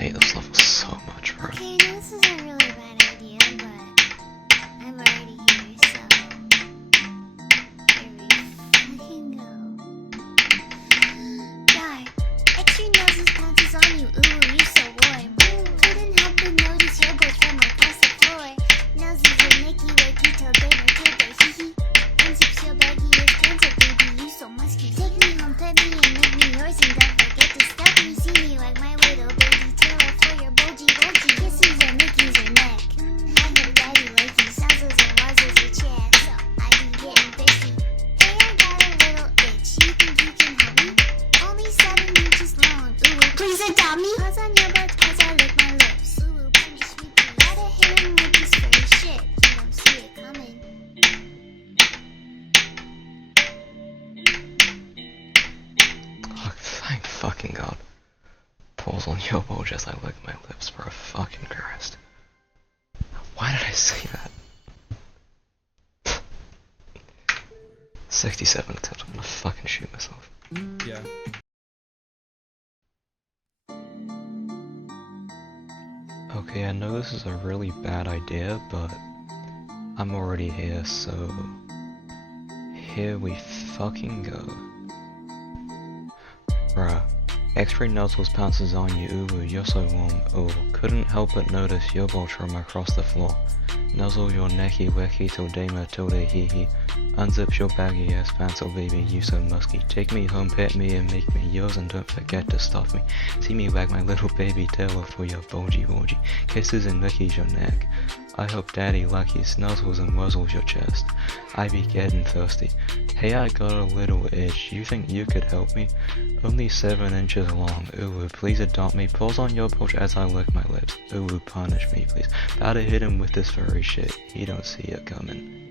hate this level so much, bro. Okay, I know this is a really bad idea, but I'm already here, so here we fucking go. Darn, extra noses pounces on you, ooh, you're so warm. Couldn't help but notice your boys from across the floor. Noses will make you wake you till they were till they hee hee. Unzip your baggy as pencil, baby, you so musky. Take me home, pet me, and make me yours, and don't forget to stuff me. See me like my little baby tail for your bulgy bulgy kisses and lickies your neck. I get daddy likey sounds and wazzles your chest, so I be getting thirsty. Hey, I got a little itch, you think you can help me? Only 7 inches long, ooh, please adopt me. Paws on your butt as I lick my lips, ooh, pretty sweet. Gotta hit him with this furry shit, he don't see it coming. Oh, thank fucking God. Pulls on your bulge as I lick my lips, for a fucking Christ. Why did I say that? 67 attempts, I'm gonna fucking shoot myself. Yeah. Okay, I know this is a really bad idea, but I'm already here, so here we fucking go. Bruh. X-ray nozzles pounces on you, ooh, you're so warm, ooh. Couldn't help but notice your bulge from across the floor. Nuzzle your necky wecky till dama tilde hee hee. Unzip your baggy ass pants, oh baby, you so musky. Take me home, pet me, and make me yours, and don't forget to stuff me. See me wag my little baby tail for your bulgy bulgy. Kisses and lickies your neck. I hope daddy luckies nuzzles and wuzzles your chest. I be getting thirsty. Hey, I got a little itch, you think you could help me? Only 7 inches long, ooh, please adopt me. Pulls on your bulge as I lick my lips. Ooh, punish me please. About to hit him with this furry shit, he don't see it coming.